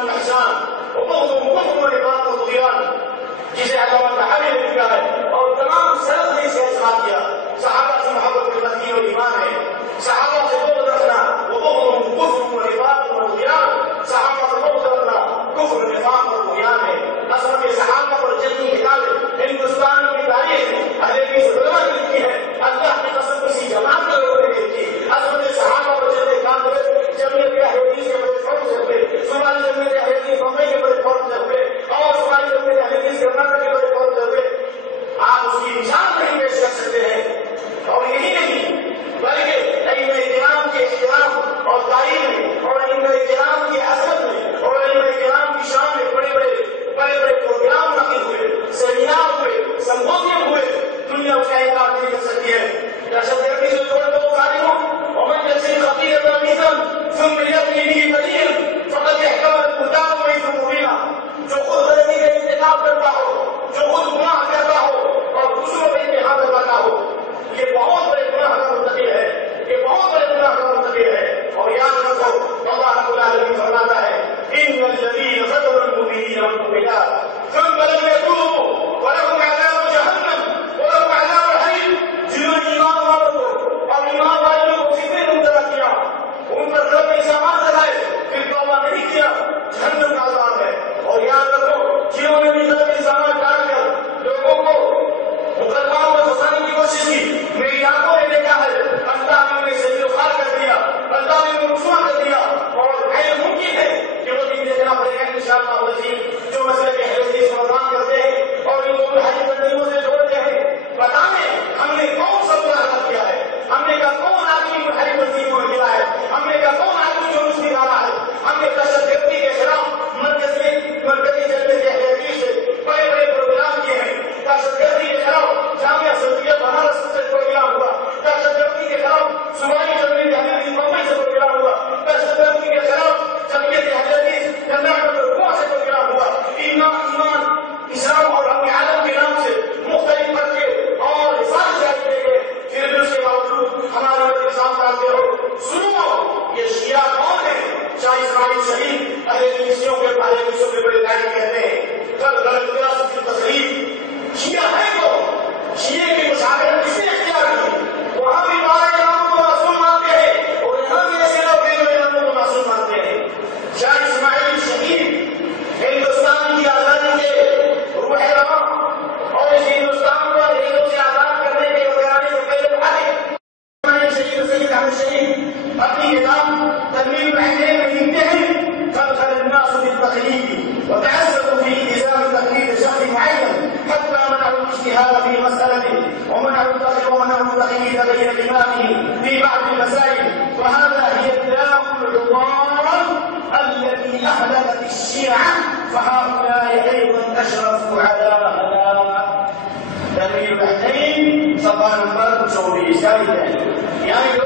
والاحسان وبغضهم كفر ونفاق وطغيان، جسے علامہ طحاوی نے لکھا ہے اور تمام سلف نے اسے اثبات کیا. صحابہ سے محبت کرنا دین اور ایمان ہے. صحابہ سے بغض رکھنا وبغضهم كفر ونفاق وطغيان، صحابہ سے بغض رکھنا کفر نفاق اور طغیان ہے. عصمت صحابہ پر جتنی کتابیں ہندوستان کی تاریخ اہل حدیث علماء نے لکھی ہے، اللہ کی قسم کسی جماعت کے لوگوں نے لکھی. عصمت صحابہ پر جتنے کام ہوئے، جمعیت اہل حدیث کے بڑے فوج سے ہوئے، صومالی جمعیت اہل حدیث بمبئی کے بڑے فوج سے ہوئے، اور صومالی جمعیت اہل حدیث کرناٹک کے بڑے فوج سے ہوئے. آپ اس کی نشان نہیں پیش کر سکتے ہیں. اور یہی نہیں بلکہ علم کرام کے احترام اور تعلیم اور علم کرام کی عظمت میں اور علم کرام کی شان میں بڑے بڑے پروگرام نقل ہوئے، سیمینار ہوئے، سمپوزیم ہوئے. دنیا اس کا انکار نہیں کر سکتی ہے. دہشت گردی سے جوڑے دو ظالموں ومن يسير خطيئة ميتا ثم يبني به بديلا فقد احتمل البهتان واثما مبينا. جو خود غلطی کا ارتکاب کرتا ہو، جو خود گناہ کرتا ہو اور دوسروں پہ امتحان کرواتا ہو، یہ بہت بڑے گناہ کا مرتکب ہے. یہ بہت بڑے گناہ کا مرتکب ہے. اور یاد رکھو اللہ رب العالمین فرماتا ہے ان الذين فتنوا المؤمنين والمؤمنات ثم لم يتوبوا ولهم عذاب جهنم ولهم عذاب الحريق. جنہوں نے ایمان والوں کو اور ایمان والوں کو فتنے میں مبتلا کیا، ان پر رب الزامات لگائے، پھر توبہ نہیں کیا، جہنم کا عذاب ہے. اور یاد رکھو جنہوں نے بھی رب الزامات ڈال کر لوگوں کو مقدمات میں پھنسانے کی کوشش کی، میری آنکھوں نے دیکھا ہے اللہ نے انہیں سجدہ خوار کر دیا، اللہ نے انہیں رسوا کر دیا. اور ہے ممکن ہے کہ وہ دن دیکھنا پڑے گا انشاءاللہ العزیز جو مسئلے کے اہل حدیث کو بدنام کرتے ہیں اور ان کو حدیث تنظیموں سے جوڑتے ہیں. بتائیں ہم نے کون سا گناہ کیا ہے؟ ہم نے کہا کون آدمی حدیث تنظیموں میں ملا ہے؟ ہم نے کہا کون آدمی جو مسلم آ رہا ہے؟ ہم نے دہشت گردی کے خلاف مرکزی جمعیت اہل حدیث سے بڑے پروگرام کیے ہیں. دہشت گردی کے خلاف جامعہ سلفیہ بنارس سے پروگرام ہوا. دہشت گردی کے خلاف صومالی جمعیت اہل حدیث بمبئی سے پروگرام ہوا. دہشت گردی کے خلاف جمعیت اہل حدیث کرناٹک اور گوا سے پروگرام ہوا. ایمان اسلام اور اپنے عالم کے نام سے مختلف پرچے اور رسالے جاری کیے گئے. پھر بھی اس کے باوجود ہمارے کے سامنے آتے ہو سنو یہ شیعہ کون ہے؟ شاہ اسماعیل شہید اہل حدیثیوں کے بڑے داعی کہتے ہیں. کل غلط وراثت کی تقریب شیعہ ہے کو شیعہ کی مشاہدت کس نے اختیار کی؟ وہاں بھی بارہ اماموں کو معصوم مانتے ہیں اور یہاں بھی ایسے لوگ ہیں جو اماموں کو معصوم مانتے ہیں. شاہ اسماعیل شہید ہندوستان کی آزادی کے روح رواں اور اس ہندوستان کو انگریزوں سے آزاد کرنے کے وغیرہ سے پہلے بڑھانے سید احمد شہید اپنی کتاب تنویر العینین میں لکھتے ہیں خلق الناس بالتقليد وتعسفوا في التزام تقليد شخص معين حتى منعوا الاجتهاد في مسألة ومنعوا التقليد غير الإمام في بعض المسائل. وهذا هي الداء العضال التي أهلكت الشيعة فهؤلاء أيضا أشرفوا على هذا. تنویر العینین صفحہ نمبر 24 یعنی